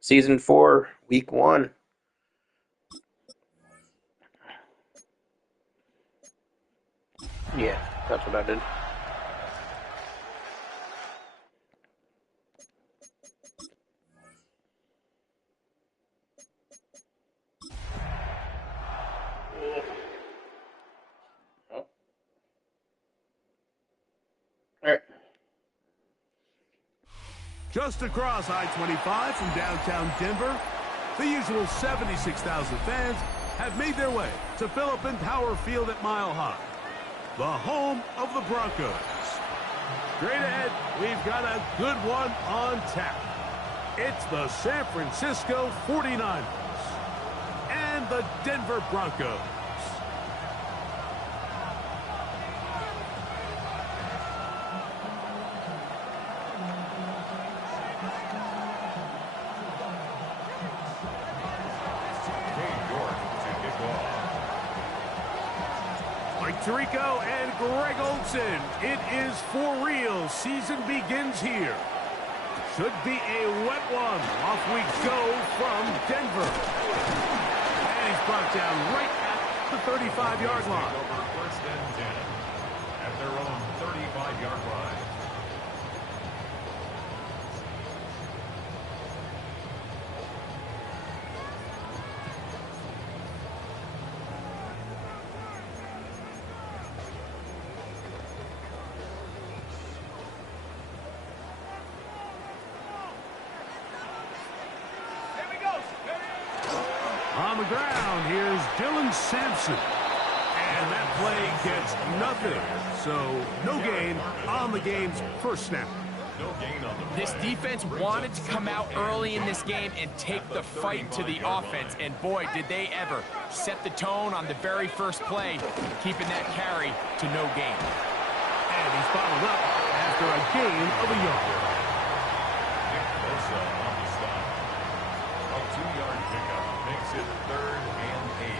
Season 4, Week 1. Yeah, that's what I did. Oh. Alright. Just across I-25 from downtown Denver, the usual 76,000 fans have made their way to Philip Power Field at Mile High, the home of the Broncos. Straight ahead, we've got a good one on tap. It's the San Francisco 49ers and the Denver Broncos. Tirico and Greg Olsen. It is for real. Season begins here. Should be a wet one. Off we go from Denver. And he's brought down right at the 35-yard line. First and 10 at their own 35-yard line. On the ground, here's Dylan Sampson. And that play gets nothing. So, no gain on the game's first snap. No gain on the This defense wanted to come out early in this game and take the fight to the offense. And boy, did they ever set the tone on the very first play, keeping that carry to no gain. And he's followed up after a gain of a yard. on the stop. A 2-yard pickup makes it 3rd and 8.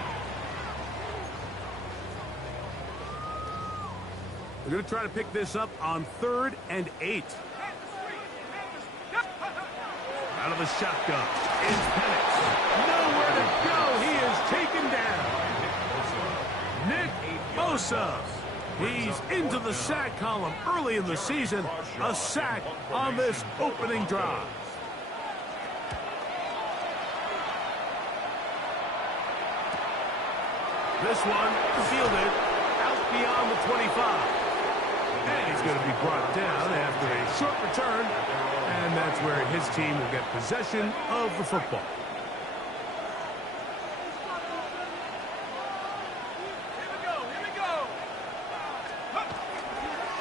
They're going to try to pick this up on 3rd and 8. Out of the shotgun is Penix. Nowhere to go. He is taken down. Nick Bosa. He's into the sack column early in the season. A sack on this opening drive. This one fielded out beyond the 25. And he's going to be brought down after a short return. And that's where his team will get possession of the football.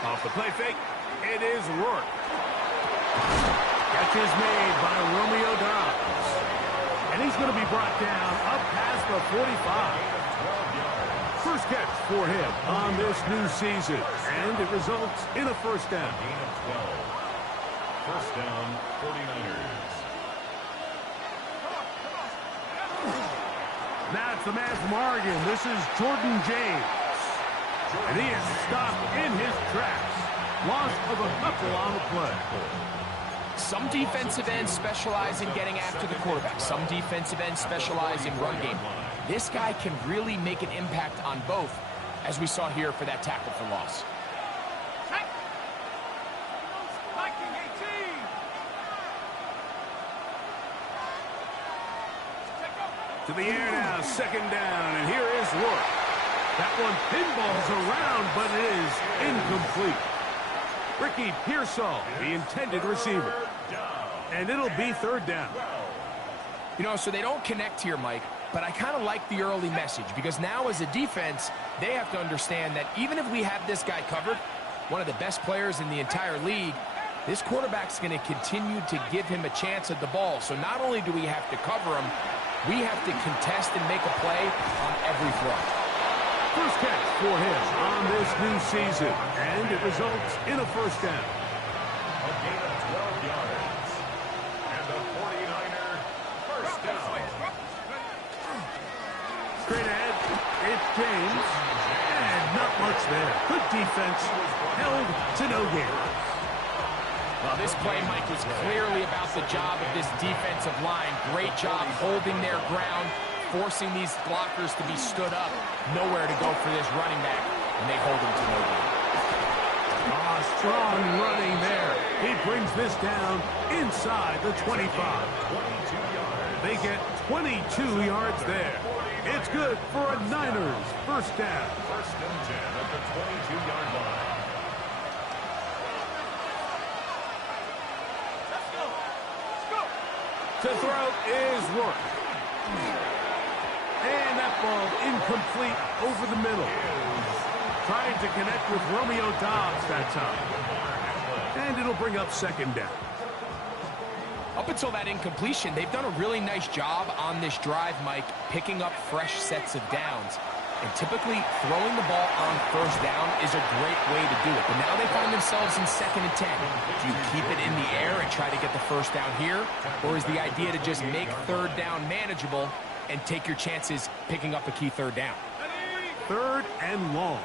Off the play fake, it is Rourke. Catch is made by Romeo Dobbs. And he's going to be brought down up past the 45. First catch for him on this new season. And it results in a first down. Gain of 12. First down, 49ers. Now it's the man from Oregon. This is Jordan James. And he is stopped in his tracks. Loss of a couple on the play. Some defensive ends specialize in getting after the quarterback. Some defensive ends specialize in run game. This guy can really make an impact on both, as we saw here for that tackle for loss. To the air now, second down, and here is Rourke. That one pinballs around, but it is incomplete. Ricky Pearsall, the intended receiver. And it'll be third down. You know, so they don't connect here, Mike, but I kind of like the early message because now as a defense, they have to understand that even if we have this guy covered, one of the best players in the entire league, this quarterback's going to continue to give him a chance at the ball. So not only do we have to cover him, we have to contest and make a play on every throw. First catch for him on this new season, and it results in a first down. A gain of 12 yards. And the 49er first down. Straight ahead, it's James. And not much there. Good defense, held to no gain. The this play, Mike, was clearly about the job of this defensive line. Great job holding their ground, forcing these blockers to be stood up. Nowhere to go for this running back, and they hold him to no gain. Strong running there. He brings this down inside the 25. They get 22 yards there. It's good for a Niners first down. First and 10 at the 22-yard line. To throw is Rourke. And that ball incomplete over the middle. Trying to connect with Romeo Doubs that time. And it'll bring up second down. Up until that incompletion, they've done a really nice job on this drive, Mike, picking up fresh sets of downs. And typically, throwing the ball on first down is a great way to do it. But now they find themselves in 2nd and 10. Do you keep it in the air and try to get the first down here? Or is the idea to just make third down manageable and take your chances picking up a key third down? 3rd and long.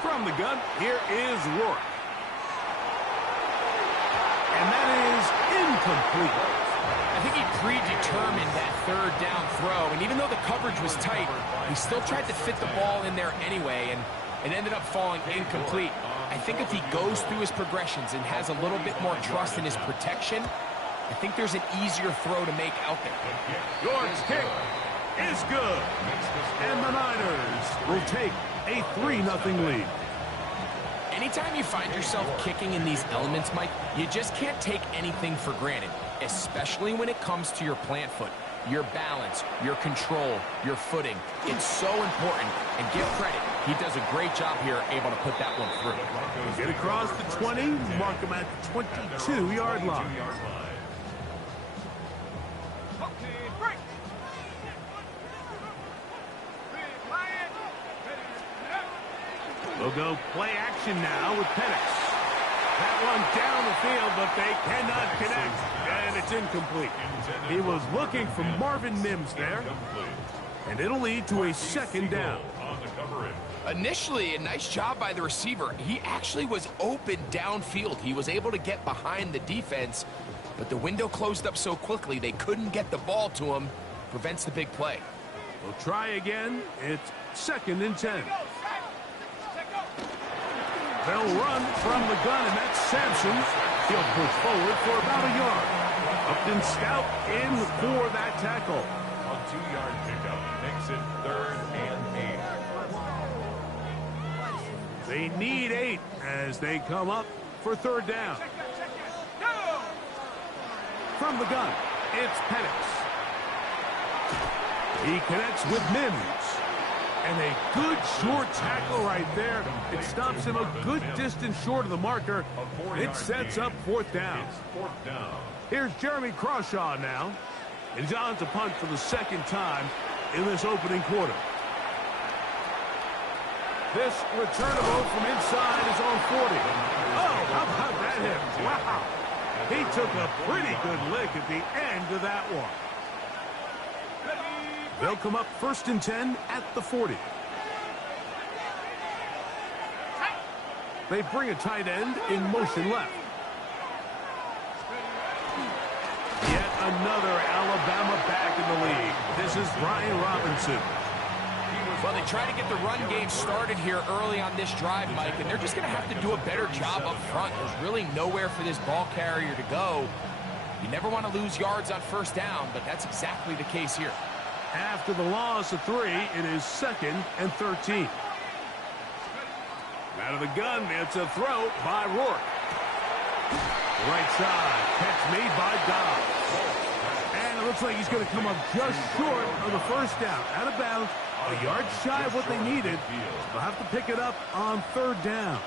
From the gun, here is Rourke. And that is incomplete. I think he predetermined that third down throw, and even though the coverage was tight, he still tried to fit the ball in there anyway, and it ended up falling incomplete. I think if he goes through his progressions and has a little bit more trust in his protection, I think there's an easier throw to make out there. York's kick is good. And the Niners will take a 3-0 lead. Anytime you find yourself kicking in these elements, Mike, you just can't take anything for granted, especially when it comes to your plant foot, your balance, your control, your footing. It's so important, and give credit. He does a great job here able to put that one through. Get across the 20, mark him at the 22-yard line. We'll go play action now with Penix. That one down the field, but they cannot connect, and it's incomplete. He was looking for Marvin Mims there, and it'll lead to a 2nd down. Initially, a nice job by the receiver. He actually was open downfield. He was able to get behind the defense, but the window closed up so quickly they couldn't get the ball to him. Prevents the big play. We'll try again. It's 2nd and 10. They'll run from the gun, and that's Sampson. He'll push forward for about a yard. Upton Scout in for that tackle. A 2-yard pickup makes it 3rd and 8. They need 8 as they come up for 3rd down. From the gun, it's Penix. He connects with Mims. And a good short tackle right there. It stops him a good distance short of the marker. It sets up 4th down. Here's Jeremy Crawshaw now. He's on to punt for the 2nd time in this opening quarter. This returnable from inside his own 40. Oh, how about that hit? Wow. He took a pretty good lick at the end of that one. They'll come up 1st and 10 at the 40. They bring a tight end in motion left. Yet another Alabama back in the league. This is Brian Robinson. Well, they try to get the run game started here early on this drive, Mike, and they're just going to have to do a better job up front. There's really nowhere for this ball carrier to go. You never want to lose yards on 1st down, but that's exactly the case here. After the loss of 3, it is 2nd and 13. Out of the gun, it's a throw by Rourke. Right side, catch made by Dobbs. And it looks like he's going to come up just short of the 1st down. Out of bounds, a yard shy of what they needed. They'll have to pick it up on 3rd down.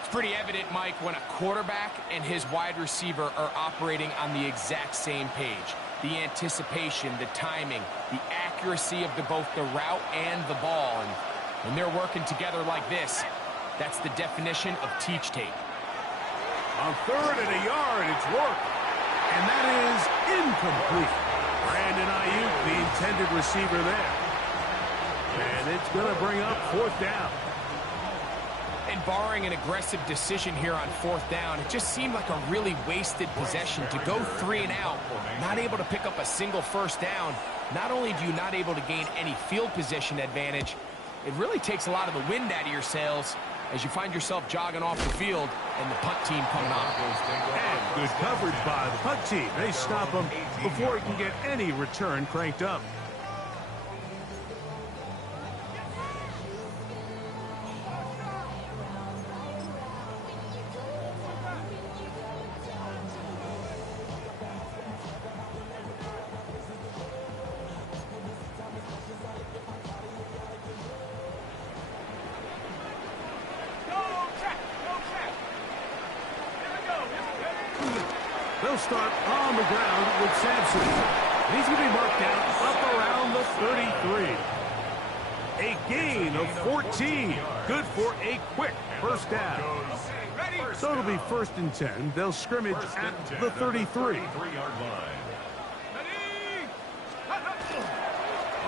It's pretty evident, Mike, when a quarterback and his wide receiver are operating on the exact same page. The anticipation, the timing, the accuracy of both the route and the ball. And when they're working together like this, that's the definition of teach tape. On 3rd and a yard, it's Rourke. And that is incomplete. Brandon Ayuk, the intended receiver there. And it's going to bring up 4th down. And barring an aggressive decision here on 4th down, it just seemed like a really wasted possession to go 3 and out, not able to pick up a single 1st down. Not only do you not able to gain any field position advantage, it really takes a lot of the wind out of your sails as you find yourself jogging off the field and the punt team coming on. And good coverage by the punt team. They stop him before he can get any return cranked up. They'll start on the ground with Sampson. He's going to be marked down up around the 33. A gain of 14. Good for a quick 1st down. So it'll be 1st and 10. They'll scrimmage at the 33.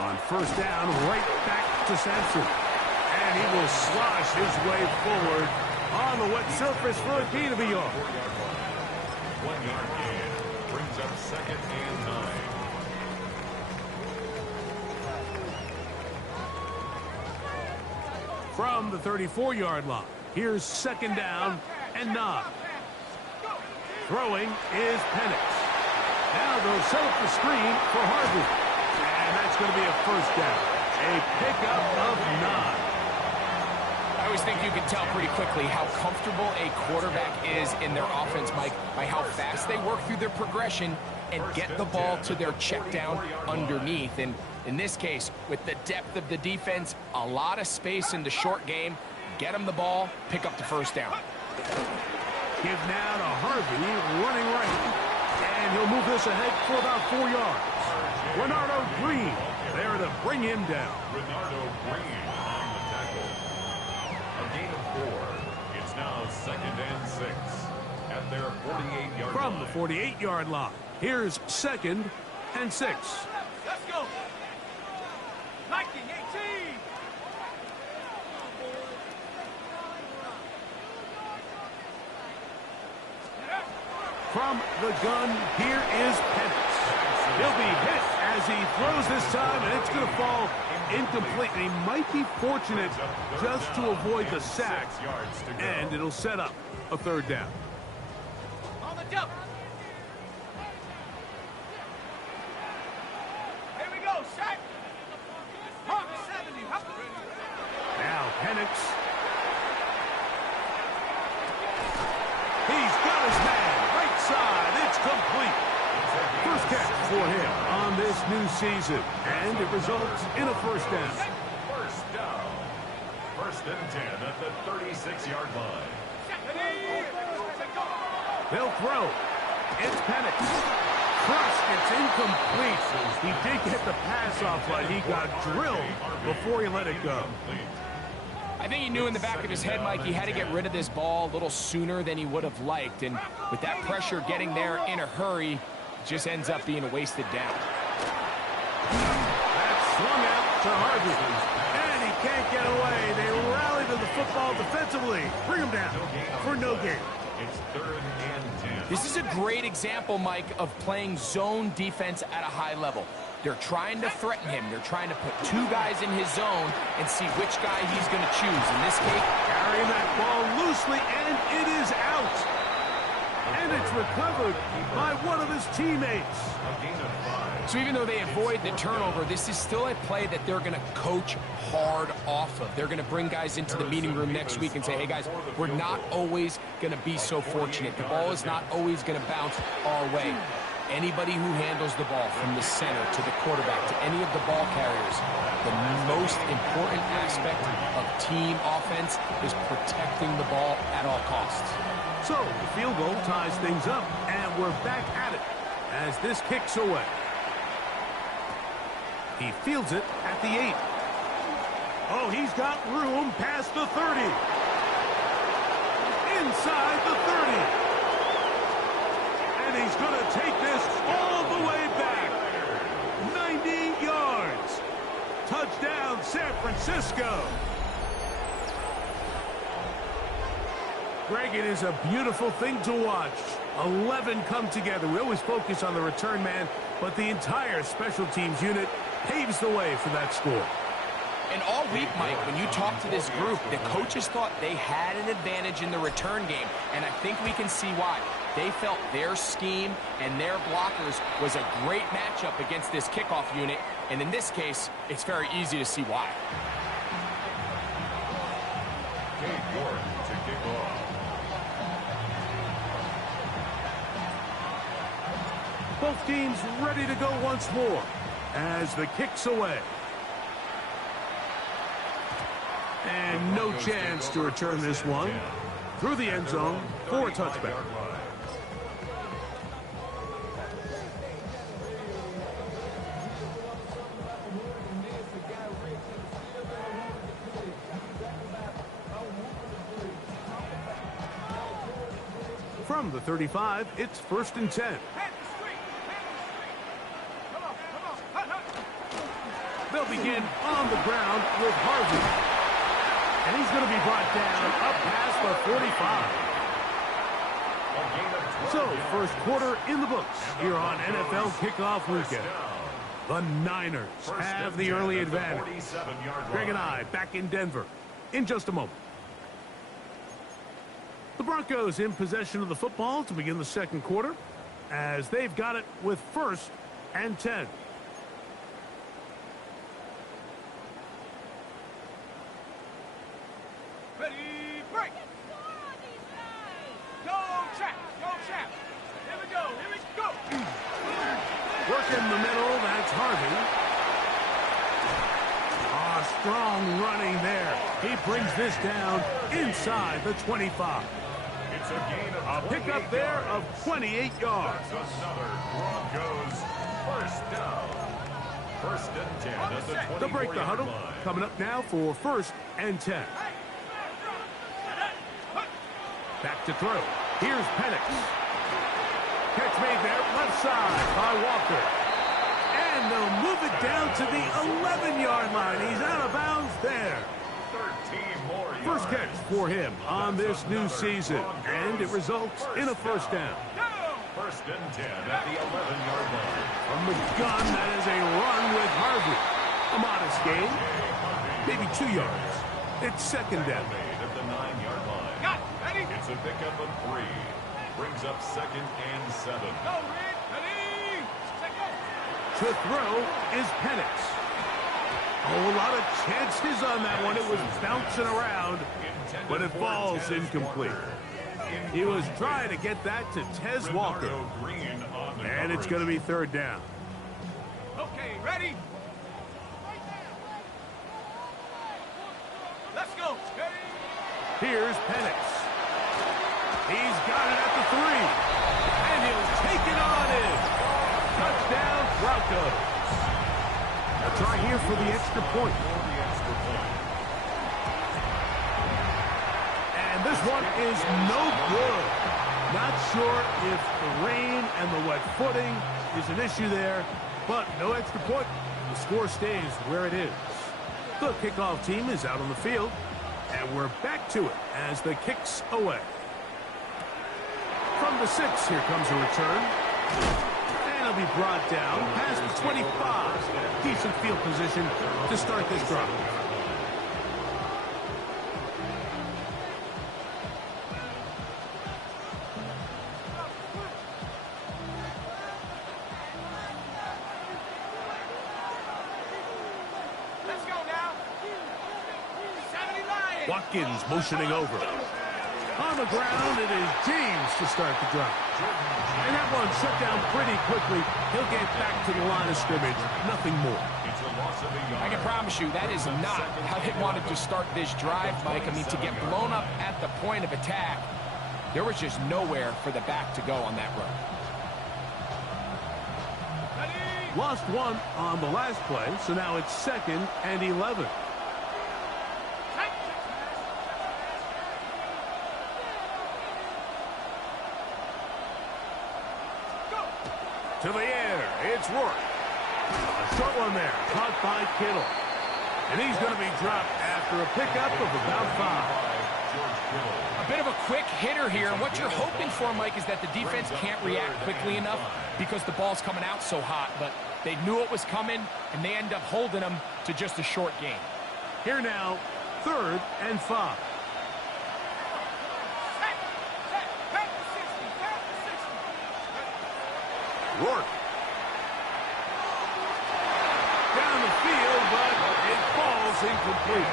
On 1st down, right back to Sampson. And he will slosh his way forward on the wet surface for a gain of a yard. 1-yard gain brings up 2nd and 9. From the 34-yard line, here's 2nd down and 9. Throwing is Penix. Now they'll set up the screen for Harvey. And that's going to be a 1st down. A pickup of 9. I always think you can tell pretty quickly how comfortable a quarterback is in their offense, Mike, by how fast they work through their progression and get the ball to their check down underneath. And in this case, with the depth of the defense, a lot of space in the short game, get them the ball, pick up the 1st down. Give now to Harvey, running right. And he'll move this ahead for about 4 yards. Renardo Green there to bring him down. Renardo Green on the tackle. A gain of 4. It's now 2nd and 6 at their 48-yard line. From the 48-yard line, here's 2nd and 6. Let's go. 19, 18. From the gun, here is Penix. He'll be hit as he throws this time, and it's going to fall incomplete. And he might be fortunate just to avoid the sack, and it'll set up a 3rd down. On the jump. Here we go, sack. Hawk 70. Now Penix. He's got his man. Right side. It's complete. 1st catch for him on this new season. And it results in a 1st down. 1st down. 1st and 10 at the 36-yard line. They'll throw. It's Penix. Cross, it's incomplete. He did get the pass off, but he got drilled before he let it go. I think he knew in the back of his head, Mike, he had to get rid of this ball a little sooner than he would have liked. And with that pressure getting there in a hurry, it just ends up being a wasted down. That's swung out to Harvey. And he can't get away. They rally to the football defensively. Bring him down for no gain. It's 3rd and 10. This is a great example, Mike, of playing zone defense at a high level. They're trying to threaten him. They're trying to put 2 guys in his zone and see which guy he's going to choose. In this case, carrying that ball loosely, and it is out. And it's recovered by one of his teammates. A gain of 5. so even though they avoid the turnover, this is still a play that they're going to coach hard off of. They're going to bring guys into the meeting room next week and say, hey, guys, we're not always going to be so fortunate. The ball is not always going to bounce our way. Anybody who handles the ball from the center to the quarterback to any of the ball carriers, the most important aspect of team offense is protecting the ball at all costs. So the field goal ties things up, and we're back at it as this kicks away. He fields it at the 8. Oh, he's got room past the 30. Inside the 30. And he's going to take this all the way back. Touchdown, San Francisco. Greg, it is a beautiful thing to watch. 11 come together. We always focus on the return man, but the entire special teams unit paves the way for that score. And all week, Mike, when you talk to this group, the coaches thought they had an advantage in the return game, and I think we can see why. They felt their scheme and their blockers was a great matchup against this kickoff unit, and in this case, it's very easy to see why. Cade York to kick off. Both teams ready to go once more as the kick's away. And no chance to return this one. Through the end zone for a touchback. From the 35, it's 1st and 10. They'll begin on the ground with Harvey. And he's going to be brought down up past the 45. So, first quarter in the books here on NFL Kickoff Weekend. The Niners have the early advantage. Greg and I back in Denver in just a moment. The Broncos in possession of the football to begin the second quarter as they've got it with 1st and 10. Ready, break. Go, trap. Go, trap. Here we go. Here we go. Work in the middle. That's Harvey. Strong running there. He brings this down inside the 25. It's a gain of a pickup there of 28 yards. That's another Broncos first down. 1st and 10 at the 24-yard They'll break the huddle. line. Coming up now for 1st and 10. Back to throw. Here's Penix. Catch made there, left side by Walker. And they'll move it down to the 11-yard line. He's out of bounds there. 13 more yards. First catch for him on this new season. And it results in a 1st down. 1st and 10 at the 11-yard line. From the gun, that is a run with Harvey. A modest gain. Maybe 2 yards. It's 2nd down. Made at the 9-yard line. Got it. Ready? It's a pickup of 3. Brings up 2nd and 7. Go, Rick. Ready? Set, go. To throw is Penix. Oh, a lot of chances on that one. It was bouncing around, but it falls incomplete. He was trying to get that to Tez Walker. And it's going to be 3rd down. Okay, ready? Let's go. Ready? Here's Penix. He's got it at the 3. And he'll take it on in. Touchdown, Broncos. A try here for the extra point. And this one is no good. Not sure if the rain and the wet footing is an issue there, but no extra point. The score stays where it is. The kickoff team is out on the field, and we're back to it as the kick's away. From the 6, here comes a return. And he'll be brought down past the 25. Decent field position to start this drive. Let's go now. 79. Watkins motioning over. On the ground, it is James to start the drive. And that one shut down pretty quickly. He'll get back to the line of scrimmage. Nothing more. It's a loss of a yard. I can promise you that is not how they wanted to start this drive, Mike. I mean, to get blown up at the point of attack, there was just nowhere for the back to go on that run. Ready? Lost one on the last play, so now it's 2nd and 11. To the air, it's Rourke. A short one there, caught by Kittle. And he's going to be dropped after a pickup of about 5. A bit of a quick hitter here, and what you're hoping for, Mike, is that the defense can't react quickly enough because the ball's coming out so hot, but they knew it was coming, and they end up holding them to just a short gain. Here now, 3rd and 5. Rourke. Down the field, but it falls incomplete.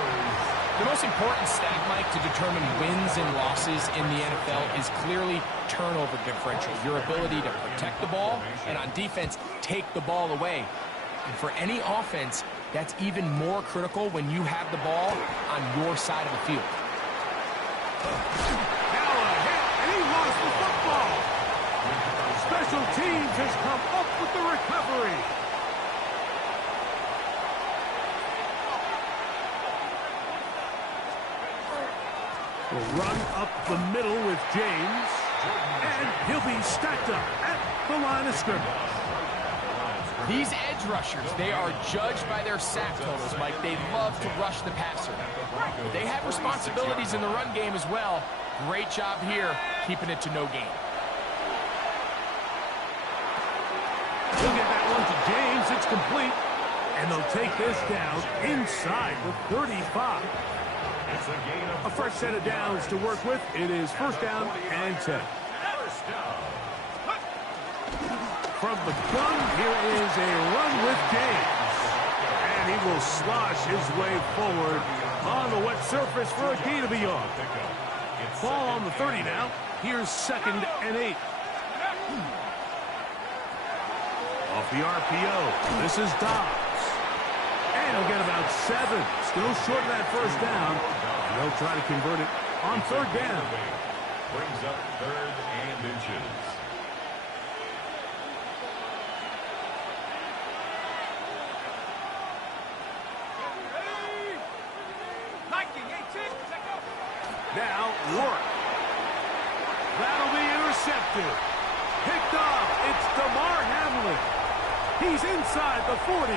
The most important stat, Mike, to determine wins and losses in the NFL is clearly turnover differential, your ability to protect the ball, and on defense, take the ball away. And for any offense, that's even more critical when you have the ball on your side of the field. Now a hit, and he lost the football. Special teams has come up with the recovery. Will run up the middle with James, and he'll be stacked up at the line of scrimmage. These edge rushers, they are judged by their sack totals, Mike. They love to rush the passer. But they have responsibilities in the run game as well. Great job here, keeping it to no gain. He'll get that one to James. It's complete. And they'll take this down inside the 35. A fresh set of downs to work with. It is 1st down and 10. From the gun, here is a run with James. And he will slosh his way forward on the wet surface for a gain of a yard. Ball on the 30 now. Here's 2nd and 8. Off the RPO. This is Dobbs. And he'll get about 7. Still short of that 1st down. And they'll try to convert it on 3rd down. Brings up 3rd and inches. Now, Rourke. That'll be intercepted. Picked off. It's DeMar Hamlin. He's inside the 40.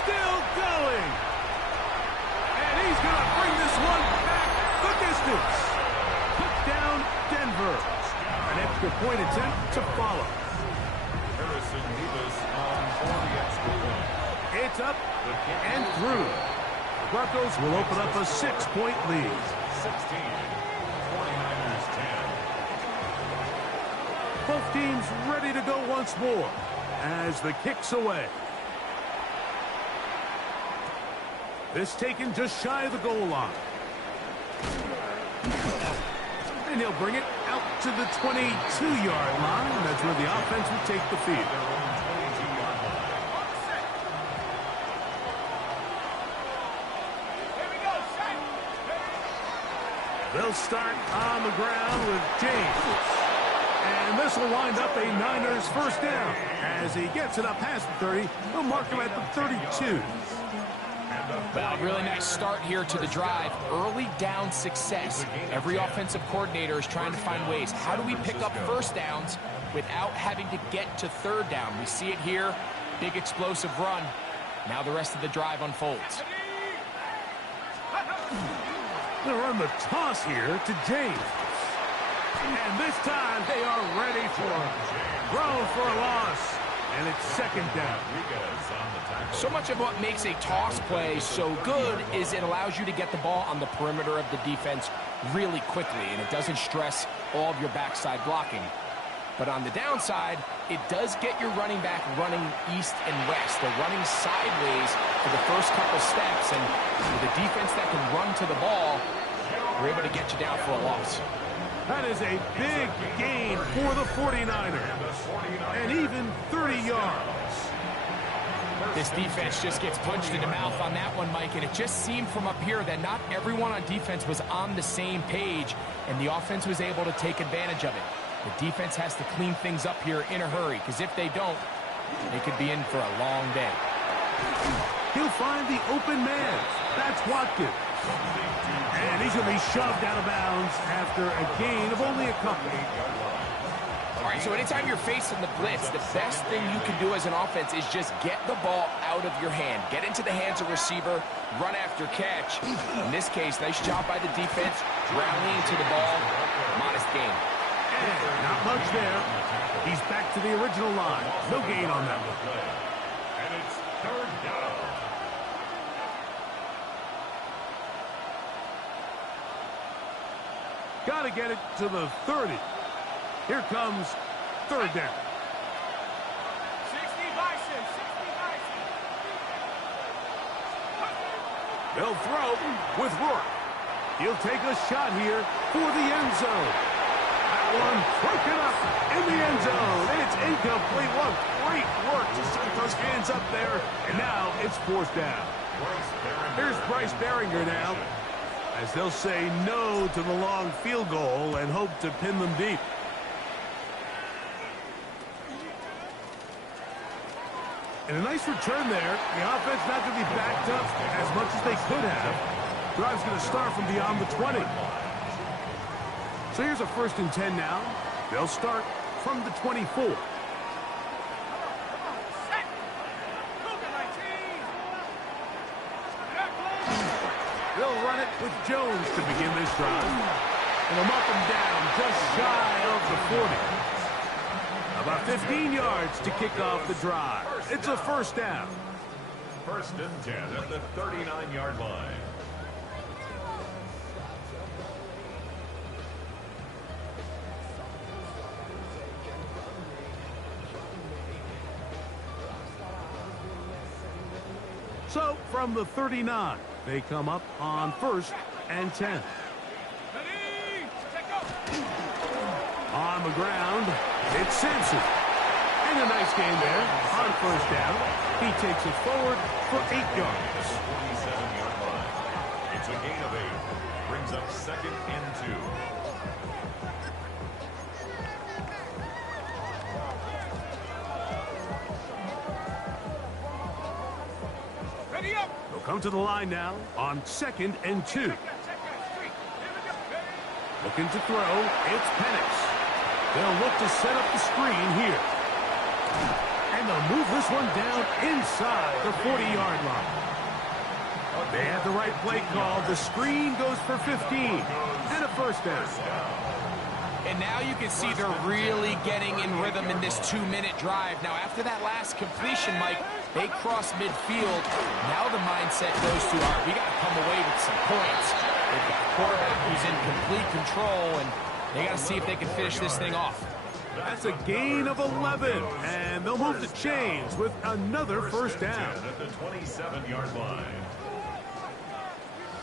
Still going. And he's going to bring this one back the distance. Touchdown, Denver. An extra point attempt to follow. Harrison Davis on for the extra point. It's up and through. The Broncos will open up a 6-point lead. 16, 49ers 10. Both teams ready to go once more as the kick's away. This taken just shy of the goal line. And he'll bring it out to the 22-yard line. That's where the offense will take the field. They'll start on the ground with James. And this will wind up a Niners 1st down. As he gets it up past the 30, they'll mark him at the 32. Well, really nice start here to the drive. Early down success. Every offensive coordinator is trying to find ways. How do we pick up 1st downs without having to get to 3rd down? We see it here. Big explosive run. Now the rest of the drive unfolds. They'll run the toss here to James. And this time they are ready for him. Throw for a loss. And it's 2nd down. So much of what makes a toss play so good is it allows you to get the ball on the perimeter of the defense really quickly, and it doesn't stress all of your backside blocking. But on the downside, it does get your running back running east and west. They're running sideways for the first couple steps, and with a defense that can run to the ball, we're able to get you down for a loss. That is a big gain for the 49ers. And even 30 yards. This defense just gets punched in the mouth on that one, Mike, and it just seemed from up here that not everyone on defense was on the same page, and the offense was able to take advantage of it. The defense has to clean things up here in a hurry, because if they don't, they could be in for a long day. He'll find the open man. That's Watkins. And he's going to be shoved out of bounds after a gain of only a couple. All right, so anytime you're facing the blitz, the best thing you can do as an offense is just get the ball out of your hand. Get into the hands of receiver, run after catch. In this case, nice job by the defense, rallying to the ball. Modest gain. And not much there. He's back to the original line. No gain on that one. And it's third down. Got to get it to the 30. Here comes third down. 60 Bison, 60 Bison. They'll throw with Rourke. He'll take a shot here for the end zone. That one broken up in the end zone. It's incomplete. What great work to set those hands up there. And now it's fourth down. Here's Bryce Behringer now, as they'll say no to the long field goal and hope to pin them deep. And a nice return there. The offense not going to be backed up as much as they could have. Drive's going to start from beyond the 20. So here's a 1st and 10 now. They'll start from the 24. Set. Cougar 19. They'll run it with Jones to begin this drive. And they'll mark him down just shy of the 40. About 15 yards to kick off the drive. It's a 1st down. 1st and 10 at the 39-yard line. So from the 39, they come up on 1st and 10. Ready. Check up. On the ground, it's Sampson. And a nice gain there on 1st down. He takes it forward for 8 yards. 47-yard line. It's a gain of 8. Brings up 2nd and 2. Ready up. They'll come to the line now on 2nd and 2. Check that street. Here we go. Ready. Looking to throw, it's Penix. They'll look to set up the screen here. And they'll move this one down inside the 40-yard line. They had the right play call. The screen goes for 15 and a 1st down. And now you can see they're really getting in rhythm in this 2-minute drive. Now, after that last completion, Mike, they cross midfield. Now the mindset goes to, all right, we got to come away with some points. They've got a quarterback who's in complete control, and they got to see if they can finish this thing off. That's a gain of 11, and they'll move the chains with another 1st down. At the 27-yard line.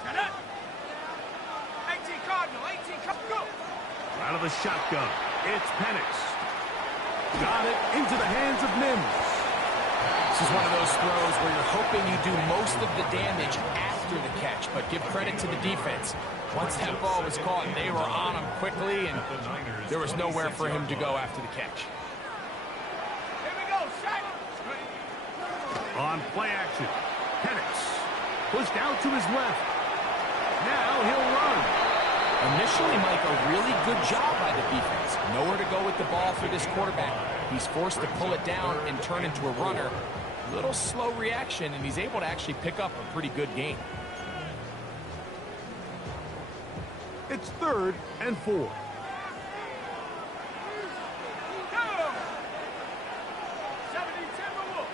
Shut up. 18 Cardinal, 18 Cardinal. Go. Out of the shotgun, it's Penix. Got it into the hands of Mims. This is one of those throws where you're hoping you do most of the damage after the catch, but give credit to the defense. Once that ball was caught, they were on him quickly, and there was nowhere for him to go after the catch. Here we go. Set. On play action, Penix pushed out to his left. Now he'll run. Initially, Mike, a really good job by the defense. Nowhere to go with the ball for this quarterback. He's forced to pull it down and turn into a runner. Little slow reaction, and he's able to actually pick up a pretty good gain. It's 3rd and 4. Go. 70 Timberwolves.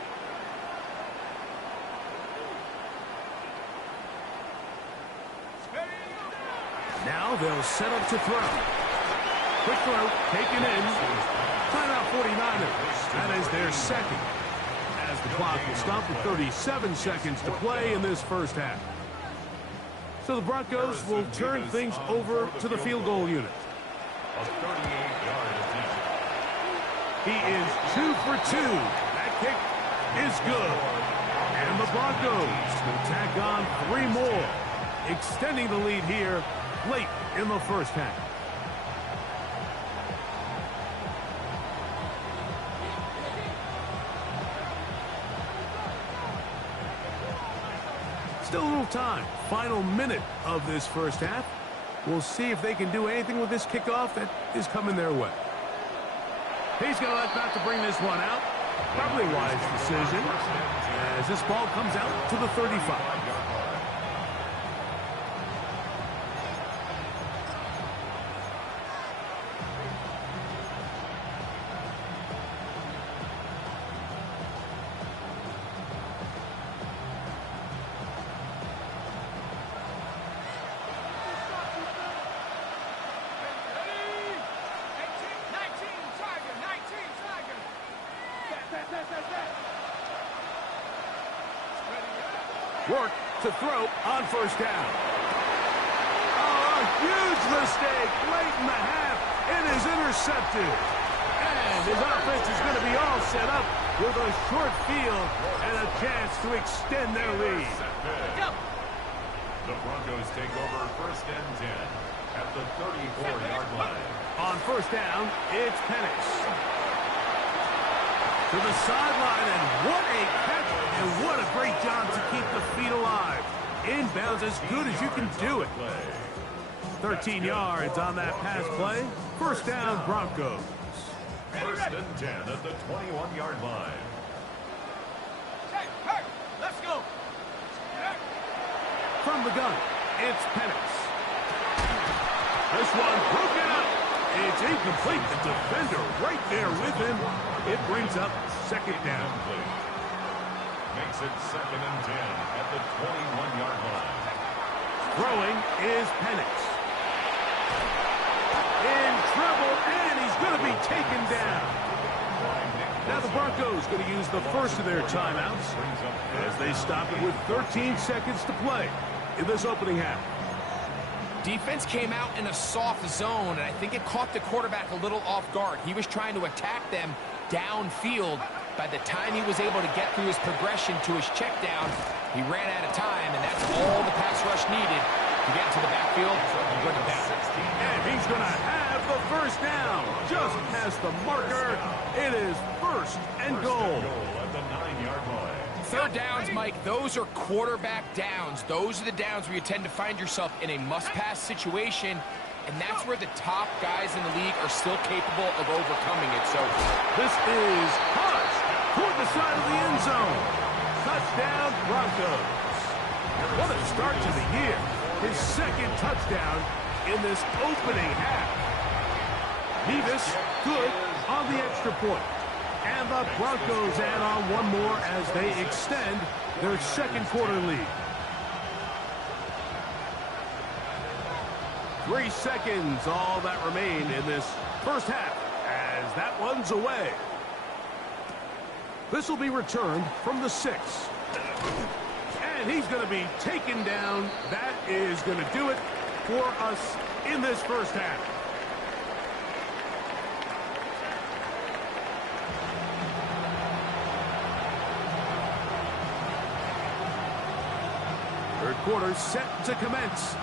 Now they'll set up to throw. Quick throw, taken in. Timeout 49ers. That is their 2nd. As the clock will stop with 37 seconds to play in this 1st half. So the Broncos will turn things over to the field goal unit. A 38-yard attempt. He is 2 for 2. That kick is good. And the Broncos will tack on 3 more, extending the lead here late in the 1st half. Still a little time. Final minute of this 1st half. We'll see if they can do anything with this kickoff that is coming their way. He's going to elect not to bring this one out. Probably a wise decision as this ball comes out to the 35. Work to throw on first down. Oh, a huge mistake late in the half. It is intercepted. And his offense is going to be all set up with a short field and a chance to extend their lead. The Broncos take over first and 10 at the 34-yard line. On first down, it's Penix. To the sideline, and what a catch, and what a great job to keep the feet alive. Inbounds as good as you can do it. 13 yards on that pass play. First down, Broncos. First and 10 at the 21-yard line. Let's go. From the gun, it's Penix. This one broken up. It's incomplete. The defender right there with him. It brings up second down. Makes it second and 10 at the 21-yard line. Throwing is Penix. In trouble, and he's going to be taken down. Now the Broncos going to use the first of their timeouts as they stop it with 13 seconds to play in this opening half. Defense came out in a soft zone, and I think it caught the quarterback a little off guard. He was trying to attack them downfield. By the time he was able to get through his progression to his check down, he ran out of time, and that's all the pass rush needed to get into the backfield and bring him down. And he's going to have the first down. Just past the marker. It is first and goal. At the 9-yard line. Third downs, Mike, those are quarterback downs. Those are the downs where you tend to find yourself in a must-pass situation, and that's where the top guys in the league are still capable of overcoming it. So this is Hodge toward the side of the end zone. Touchdown, Broncos. What a start to the year. His second touchdown in this opening half. Nevis good on the extra point. And the Broncos add on one more as they extend their second quarter lead. 3 seconds, all that remain in this first half as that one's away. This will be returned from the 6. And he's going to be taken down. That is going to do it for us in this first half. Third quarter set to commence.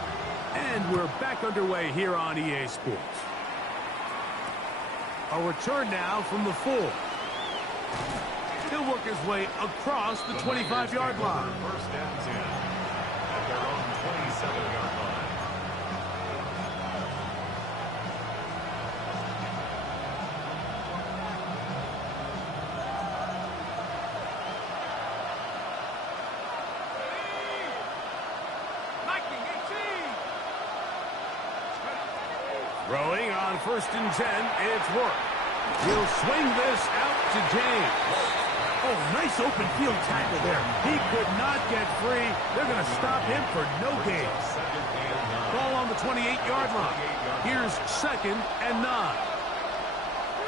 And we're back underway here on EA Sports. A return now from the 4. He'll work his way across the 25-yard line. First and 10 at their own 27-yard line. Throwing on first and 10, it's Work. He'll swing this out to James. Oh, nice open field tackle there. He could not get free. They're going to stop him for no gain. Ball on the 28-yard line. Here's second and 9.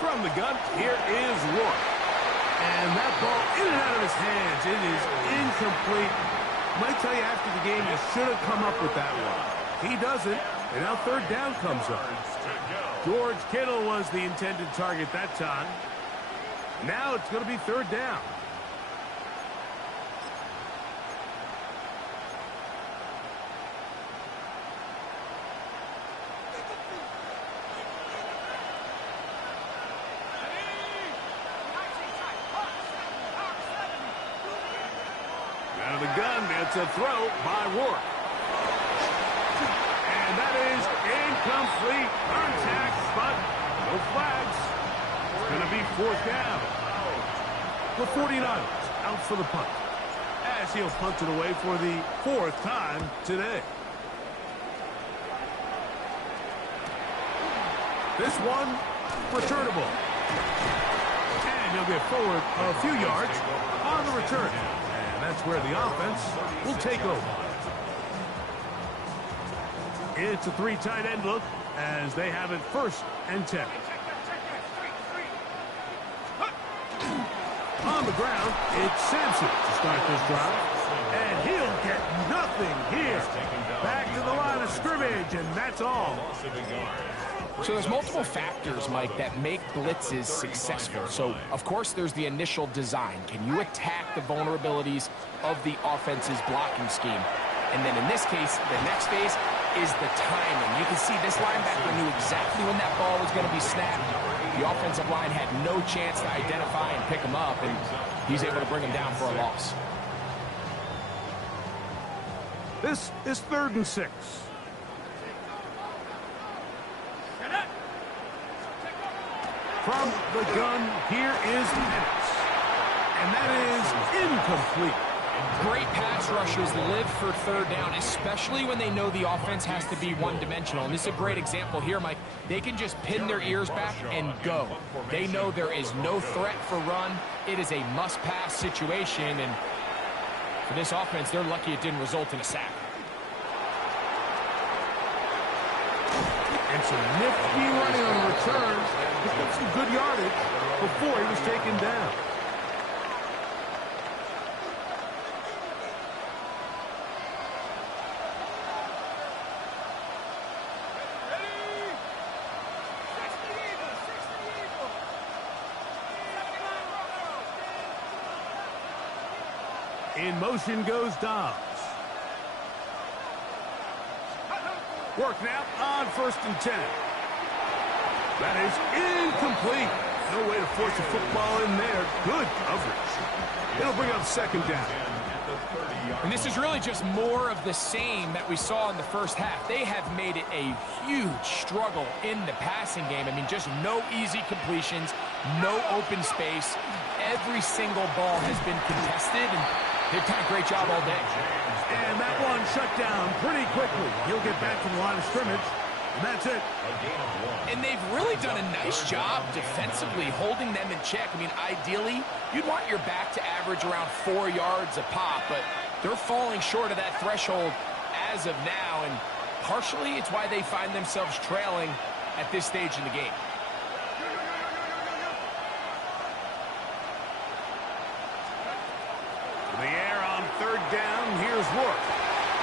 From the gun, here is Work. And that ball in and out of his hands. It is incomplete. Might tell you after the game, you should have come up with that one. He doesn't, and now third down comes up. George Kittle was the intended target that time. Now it's going to be third down. Out of the gun, it's a throw by Work. And that is incomplete. Contact, but no flags. going to be fourth down. The 49ers out for the punt, as he'll punt it away for the fourth time today. This one, returnable. And he'll get forward a few yards on the return. And that's where the offense will take over. It's a three tight end look as they have it 1st and 10. On the ground, it's Sampson to start this drive. And he'll get nothing here. Back to the line of scrimmage, and that's all. So there's multiple factors, Mike, that make blitzes successful. So, of course, there's the initial design. Can you attack the vulnerabilities of the offense's blocking scheme? And then in this case, the next phase is the timing. You can see this linebacker knew exactly when that ball was going to be snapped. The offensive line had no chance to identify and pick him up, and he's able to bring him down for a loss. This is 3rd and 6. From the gun, here is Penix. And that is incomplete. Great pass rushers live for 3rd down, especially when they know the offense has to be one-dimensional. And this is a great example here, Mike. They can just pin their ears back and go. They know there is no threat for run. It is a must-pass situation, and for this offense, they're lucky it didn't result in a sack. And some nifty running on the return. He got some good yardage before he was taken down. In motion goes Dobbs. Work now on 1st and 10. That is incomplete. No way to force a football in there. Good coverage. It'll bring up 2nd down. And this is really just more of the same that we saw in the first half. They have made it a huge struggle in the passing game. I mean, just no easy completions, no open space. Every single ball has been contested, and they've done a great job all day. And that one shut down pretty quickly. He'll get back to the line of scrimmage, and that's it. And they've really done a nice job defensively holding them in check. I mean, ideally, you'd want your back to average around 4 yards a pop, but they're falling short of that threshold as of now, and partially it's why they find themselves trailing at this stage in the game. The air on 3rd down. Here's Rourke.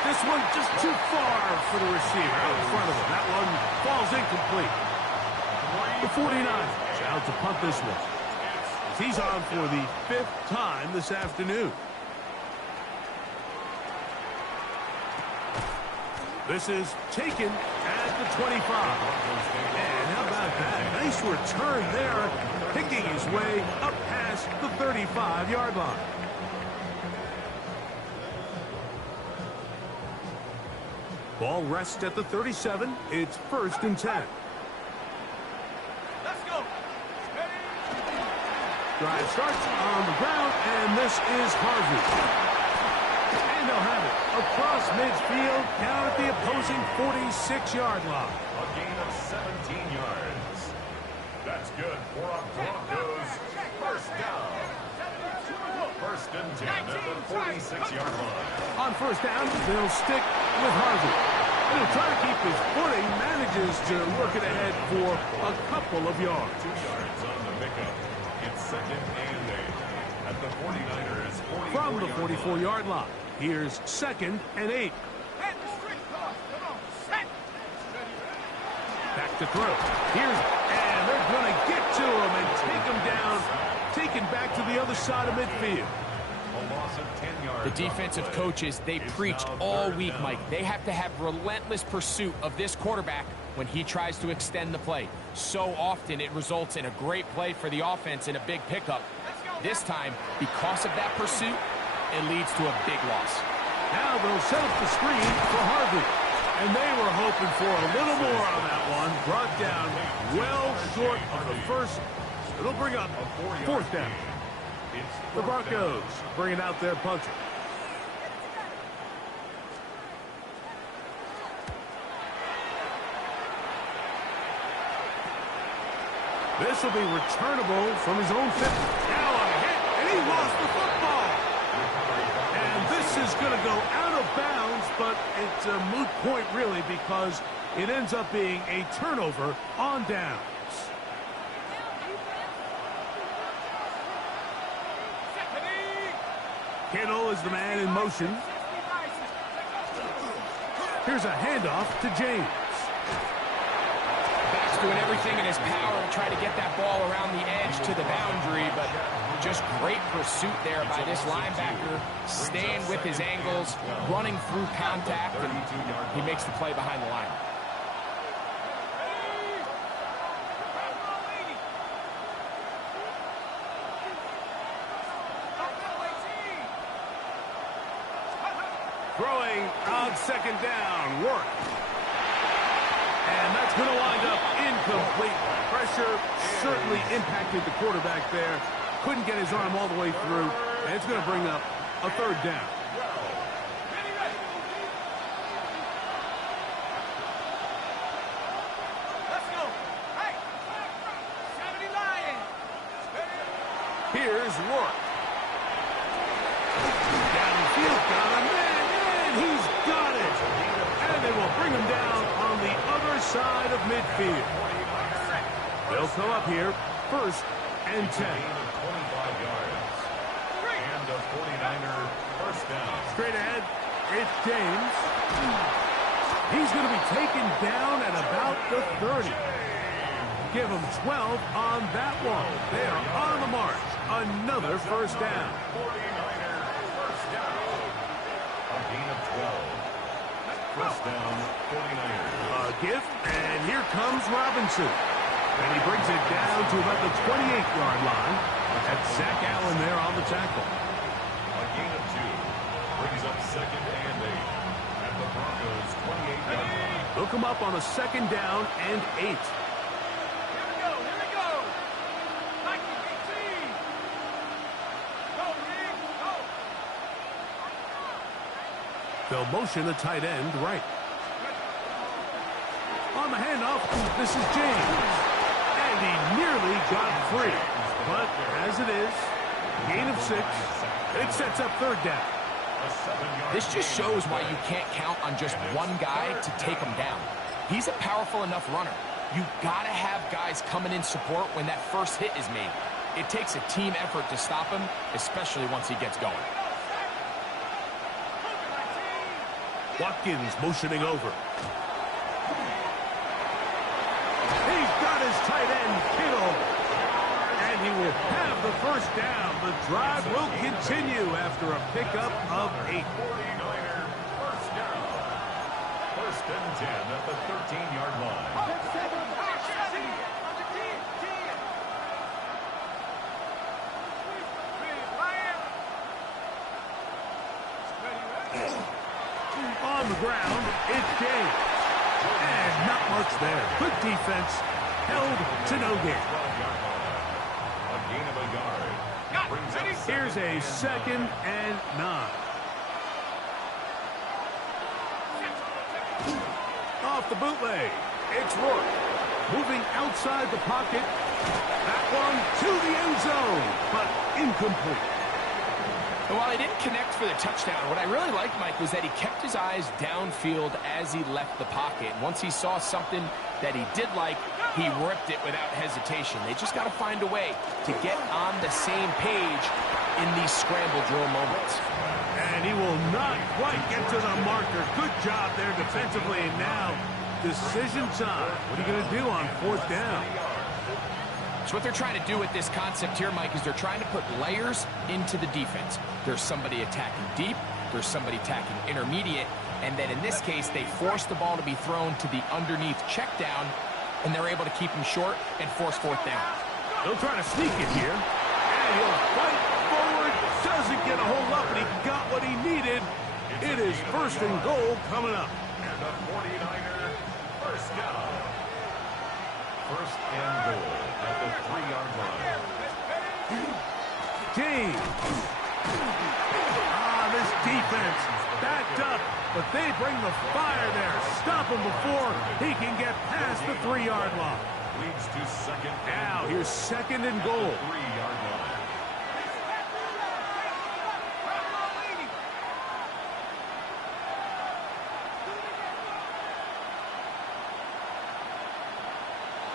This one just too far for the receiver out in front of him. That one falls incomplete. The 49ers out to punt this one. He's on for the 5th time this afternoon. This is taken at the 25. And how about that? Nice return there, picking his way up past the 35-yard line. Ball rests at the 37. It's 1st and 10. Let's go. Drive starts on the ground, and this is Harvey. And they'll have it across midfield, down at the opposing 46-yard line. A gain of 17 yards. That's good for a Broncos 1st down. 1st and 10 at the 46-yard line. On 1st down, they'll stick with Harvey. He'll try to keep his footing, manages to work it ahead for a couple of yards. 2 yards on the pickup. It's 2nd and 8 at the 49ers 44 From the 44-yard line, here's 2nd and 8. Back to throw. And they're going to get to him and take him down, taken back to the other side of midfield. A loss of 10 yards. The defensive coaches, they preach all week, Mike. They have to have relentless pursuit of this quarterback when he tries to extend the play. So often it results in a great play for the offense and a big pickup. This time, because of that pursuit, it leads to a big loss. Now they'll set up the screen for Harvey. And they were hoping for a little more on that one. Brought down well short of the first It'll bring up A 4-yard fourth down. gain. It's The fourth Broncos down. bringing out their punter. This will be returnable from his own 50. Now a hit, and he lost the football. And this is going to go out of bounds, but it's a moot point really because it ends up being a turnover on downs. Kittle is the man in motion. Here's a handoff to James. Back's doing everything in his power to try to get that ball around the edge to the boundary, but just great pursuit there by this linebacker, staying with his angles, running through contact, and he makes the play behind the line. Throwing on second down, work. And that's going to wind up incomplete. Pressure certainly impacted the quarterback there. Couldn't get his arm all the way through, and it's going to bring up a third down. Let's go. Hey. 70 Lions. Here's Rourke. Downfield, got a man, and he's got it. And they will bring him down on the other side of midfield. They'll come up here, first and 10. Gain of 25 yards. And a 49er first down. Straight ahead, it's James. He's going to be taken down at about the 30. Give him 12 on that one. They are on the march. Another first down. 49er first down. A gain of 12. First down, 49ers. A gift, and here comes Robinson. And he brings it down to about the 28-yard line. That's Zach Allen there on the tackle. A gain of 2. Brings up second and 8. At the Broncos' 28-yard line. They'll come up on a second down and 8. Here we go. Here we go. Nike 18. Go, King. Go. They'll motion a tight end right. On the handoff, this is James. And he nearly got free. But as it is, gain of 6. It sets up third down. A 7-yard This just shows why you can't count on just one guy to take him down. He's a powerful enough runner. You gotta have guys coming in support when that first hit is made. It takes a team effort to stop him, especially once he gets going. Watkins motioning over. He's got his tight end, Kittle. And he will have the first down. The drive will continue after a pickup of 8. 49er first down. First and 10 at the 13-yard line. On the ground, it's James. And not much there. Good defense. Held to no gain. 12-yard line. A gain of a yard. Brings up Here's a second and 9. Off the bootleg, it's Rourke. Moving outside the pocket. That one to the end zone, but incomplete. And while he didn't connect for the touchdown, what I really liked, Mike, was that he kept his eyes downfield as he left the pocket. Once he saw something that he did like, he ripped it without hesitation. They just got to find a way to get on the same page in these scramble drill moments. And he will not quite get to the marker. Good job there defensively. And now, decision time. What are you going to do on fourth down? So what they're trying to do with this concept here, Mike, is they're trying to put layers into the defense. There's somebody attacking deep, there's somebody attacking intermediate, and then in this case, they force the ball to be thrown to the underneath check down, and they're able to keep him short and force fourth down. They'll try to sneak it here. And he'll fight forward. Doesn't get a whole lot, but he got what he needed. It is first and goal coming up. And the 49er first down. First and goal. at the 3-yard line. James. This defense backed up, but they bring the fire there. Stop him before he can get past the 3-yard line. Leads to second. Now here's second and goal. 3-yard line.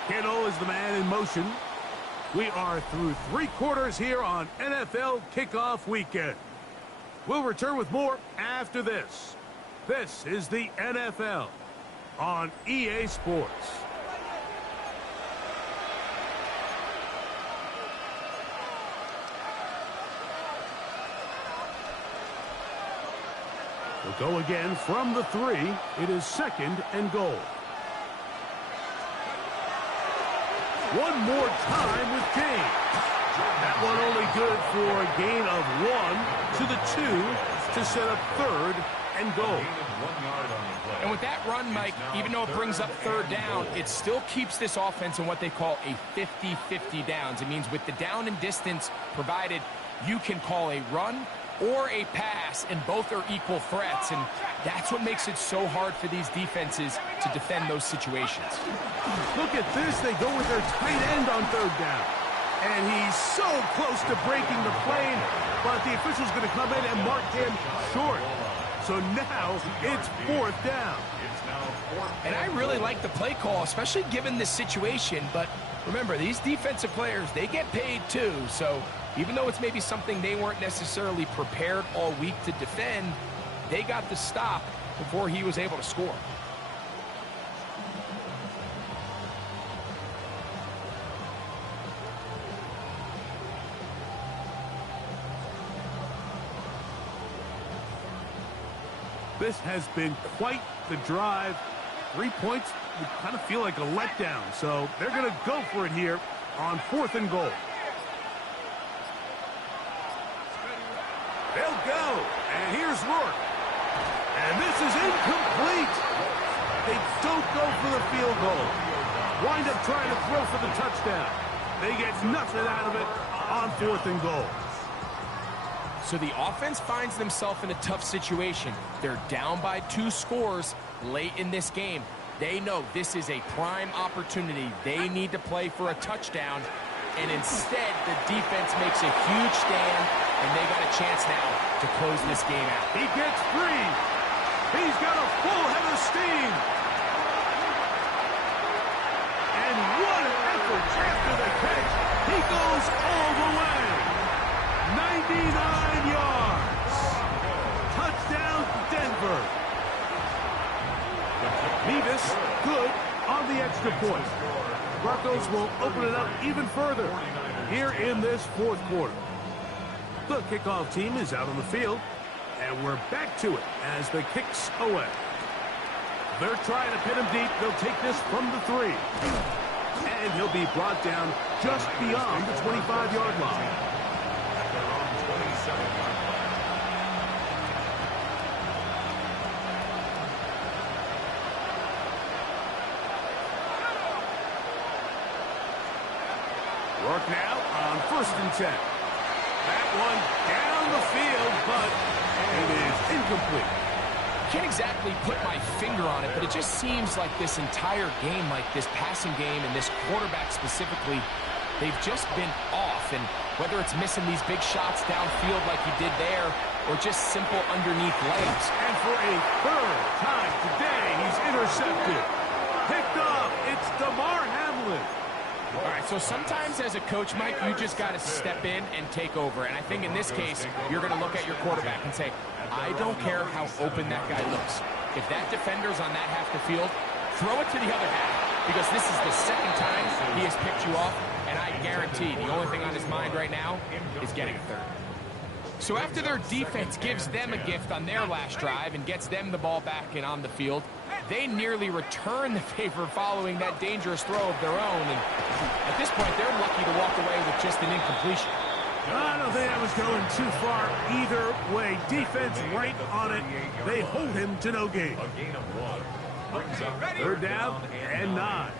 Kittle is the man in motion. We are through 3 quarters here on NFL Kickoff Weekend. We'll return with more after this. This is the NFL on EA Sports. We'll go again from the 3. It is second and goal. One more time with James. That one only good for a gain of 1 to the 2 to set up third and goal. And with that run, Mike, even though it brings up third down, it still keeps this offense in what they call a 50-50 downs. It means with the down and distance provided, you can call a run or a pass, and both are equal threats. And that's what makes it so hard for these defenses to defend those situations. Look at this. They go with their tight end on third down. And he's so close to breaking the plane, but the official's going to come in and mark him short. So now it's fourth down. And I really like the play call, especially given this situation. But remember, these defensive players, they get paid too. So even though it's maybe something they weren't necessarily prepared all week to defend, they got the stop before he was able to score. This has been quite the drive. 3 points would kind of feel like a letdown. So they're going to go for it here on fourth and goal. They'll go. And here's Rourke. And this is incomplete. They don't go for the field goal. Wind up trying to throw for the touchdown. They get nothing out of it on fourth and goal. So the offense finds themselves in a tough situation. They're down by 2 scores late in this game. They know this is a prime opportunity. They need to play for a touchdown. And instead, the defense makes a huge stand, and they got a chance now to close this game out. He gets free. He's got a full head of steam. And what an effort after the catch. He goes all the way. 99 yards. Touchdown, Denver. Mevis, good on the extra point. Broncos will open it up even further here in this fourth quarter. The kickoff team is out on the field, and we're back to it as the kicks away. They're trying to pin him deep. They'll take this from the 3. And he'll be brought down just beyond the 25-yard line. Rourke now on first and 10. That one down the field, but it is incomplete. Can't exactly put my finger on it, but it just seems like this entire game, like this passing game and this quarterback specifically, they've just been off. And whether it's missing these big shots downfield like he did there, or just simple underneath layups. And for a third time today, he's intercepted. Picked off. It's DeMar Hamlin. All right, so sometimes as a coach, Mike, you just got to step in and take over. And I think in this case, you're going to look at your quarterback and say, I don't care how open that guy looks. If that defender's on that half the field, throw it to the other half. Because this is the second time he has picked you off. And I guarantee the only thing on his mind right now is getting a third. So after their defense gives them a gift on their last drive and gets them the ball back and on the field, they nearly return the favor following that dangerous throw of their own. And at this point, they're lucky to walk away with just an incompletion. I don't think I was going too far either way. Defense right on it. They hold him to no gain. A gain of 1. Brings up Third down and 9.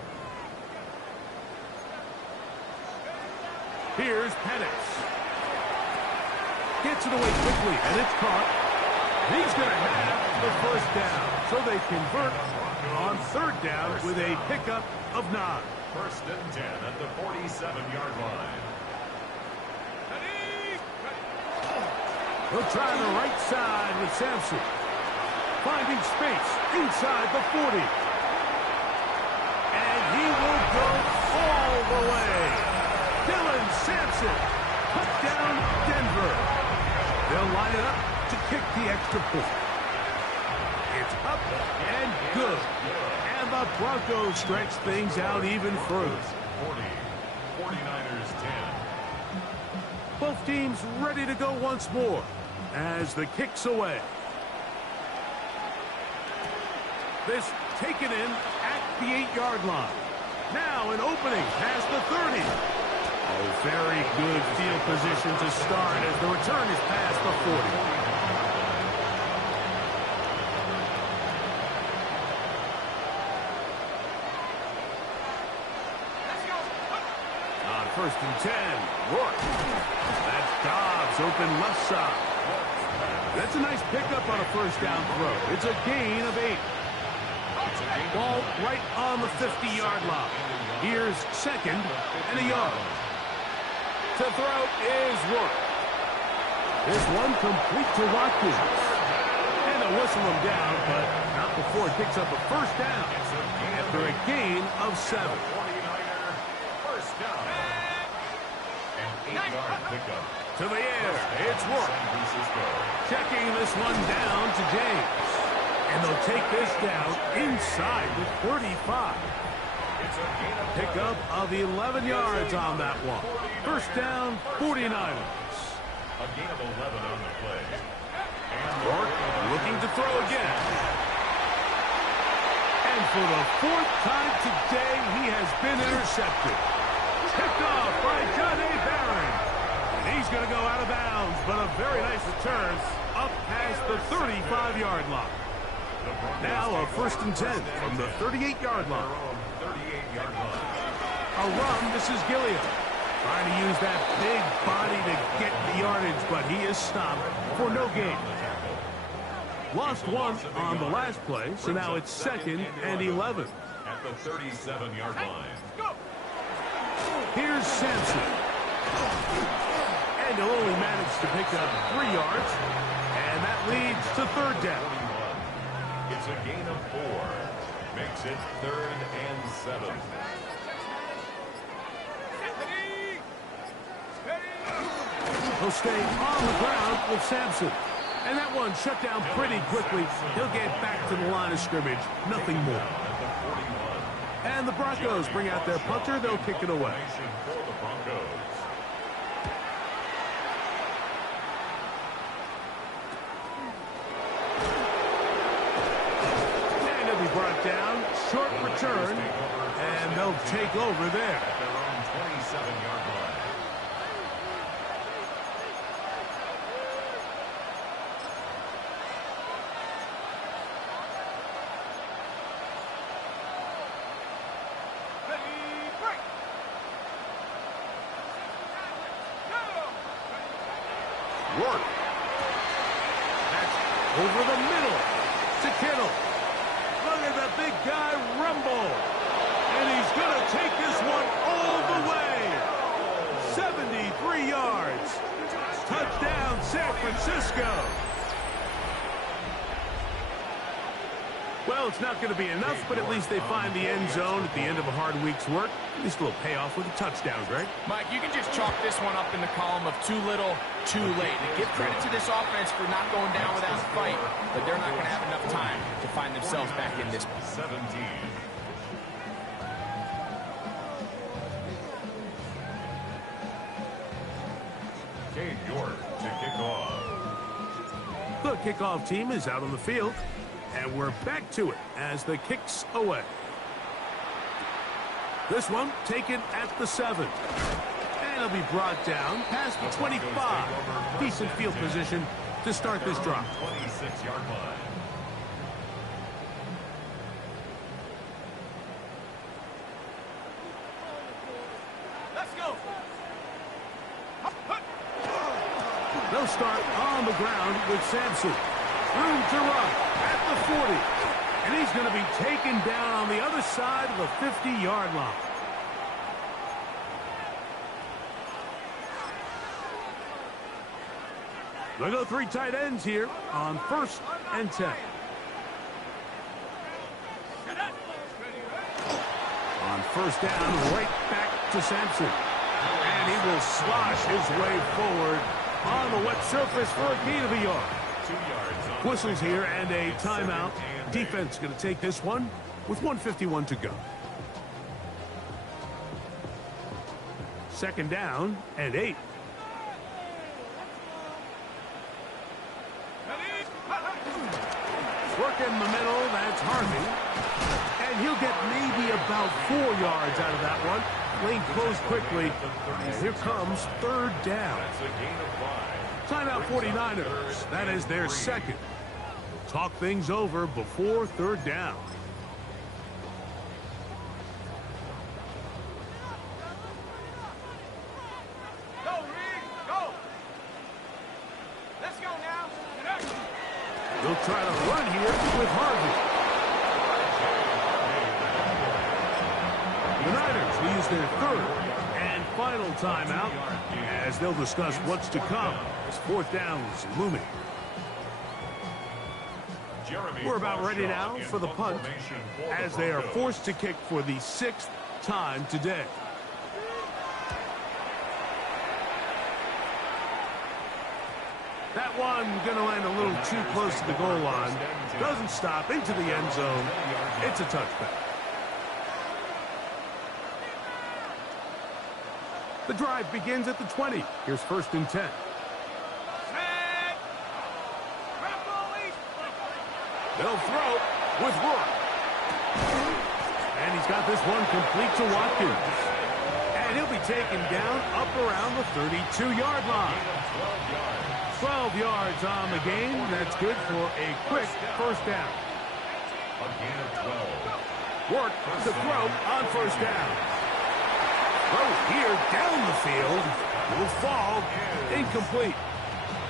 Here's Pettis. Gets it away quickly, and it's caught. He's going to have the first down. So they convert on third down with a pickup of 9. First and 10 at the 47-yard line. He'll try the right side with Sampson. Finding space inside the 40. And he will go all the way. Dylan Sampson. Touchdown, Denver. They'll line it up to kick the extra point. It's up and good. And the Broncos stretch things out even further. 40. 49ers 10. Both teams ready to go once more as the kick's away. This taken in at the 8-yard line. Now an opening past the 30. Oh, very good field position to start as the return is past the 40. On first and 10, Rourke. That's Dobbs open left side. That's a nice pickup on a first down throw. It's a gain of 8. Ball right on the 50-yard line. Here's second and a yard. To throw is Rourke. This one complete to Watkins. And they'll whistle him down, but not before it picks up a first down after a gain of 7. 49er first down. An 8-yard pickup. To the air, it's Rourke. San Francisco. Checking this one down to James. And they'll take this down inside the 35. It's a gain of Pickup of 11 yards on that one. First down, 49ers. a gain of 11 on the play. And Rourke looking to throw again. And for the 4th time today, he has been intercepted. Picked off by John A. Barron. And he's going to go out of bounds, but a very nice return up past the 35-yard line. Now a first and 10 from the 38-yard line. 38-yard line. A run, this is Gilliam. Trying to use that big body to get the yardage, but he is stopped for no gain. Lost one on the last play, so now it's second and 11. At the 37-yard line. Here's Sampson. And he'll only manage to pick up 3 yards, and that leads to third down. 41. It's a gain of 4. Makes it 3rd and 7. He'll stay on the ground with Sampson. And that one shut down pretty quickly. He'll get back to the line of scrimmage. Nothing more. At the 41. And the Broncos bring out their punter. They'll kick it away. For the Broncos. And he'll be brought down. Short return. And they'll take over there. At their own 27-yard line. Rourke. That's over the middle to Kittle. Look at the big guy rumble. And he's going to take this one all the way. 73 yards. Touchdown, San Francisco. Well, it's not going to be enough, but at least they find the end zone at the end of a hard week's work. At least a little payoff with a touchdown, Greg. Mike, you can just chalk this one up in the column of too little, too late. And give credit to this offense for not going down without a fight, but they're not going to have enough time to find themselves back in this. 17. Cade York to kick off. The kickoff team is out on the field, and we're back to it as the kick's away. This one taken at the 7. And it'll be brought down past the 25. Decent field position to start this drive. 26-yard line. Let's go. They'll start on the ground with Sampson. Room to run at the 40. And he's going to be taken down on the other side of the 50-yard line. They'll go 3 tight ends here on 1st and 10. On 1st down, right back to Sampson. And he will slosh his way forward on the wet surface for a gain of a yard. 2 yards. Whistles here and a timeout. Defense going to take this one with 1:51 to go. 2nd down and 8. Work in the middle, that's Harvey. And he'll get maybe about 4 yards out of that one. Lane closed quickly. And here comes 3rd down. That's a gain of 5. Timeout 49ers. That is their 2nd. Talk things over before 3rd down. Go, Reed, go. Let's go now. They'll try to run here with Harvey. The Niners will use their 3rd and final timeout as they'll discuss what's to come as 4th down is looming. We're about ready now for the punt as they are forced to kick for the 6th time today. That one going to land a little too close to the goal line. Doesn't stop into the end zone. It's a touchback. The drive begins at the 20. Here's 1st and 10. They'll throw with Rourke. And he's got this one complete to Watkins. And he'll be taken down up around the 32-yard line. 12 yards on the game. That's good for a quick 1st down. A gain of 12. Rourke to throw on 1st down. Throw here down the field. Will fall incomplete.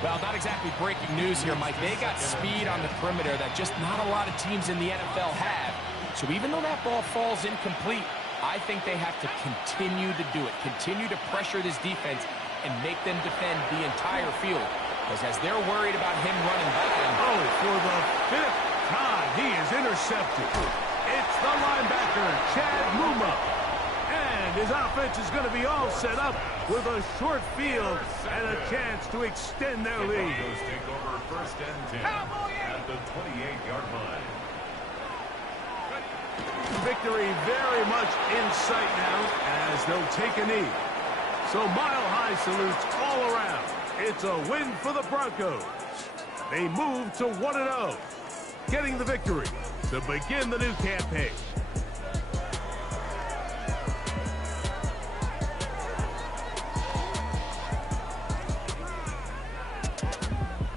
Well, not exactly breaking news here, Mike. They got speed on the perimeter that just not a lot of teams in the NFL have. So even though that ball falls incomplete, I think they have to continue to do it. Continue to pressure this defense and make them defend the entire field. Because as they're worried about him running by them. Oh, for the 5th time, he is intercepted. It's the linebacker, Chad Muma. And his offense is going to be all set up with a short field and a chance to extend their lead. Broncos take over 1st and 10 at the 28-yard line. Victory very much in sight now as they'll take a knee. So mile-high salutes all around. It's a win for the Broncos. They move to 1-0, getting the victory to begin the new campaign.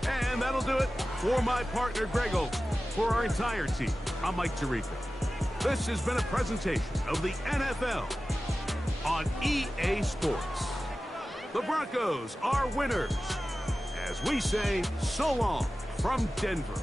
And that'll do it for my partner, Greg Olson. For our entire team, I'm Mike Tirico. This has been a presentation of the NFL on EA Sports. The Broncos are winners. As we say, so long from Denver.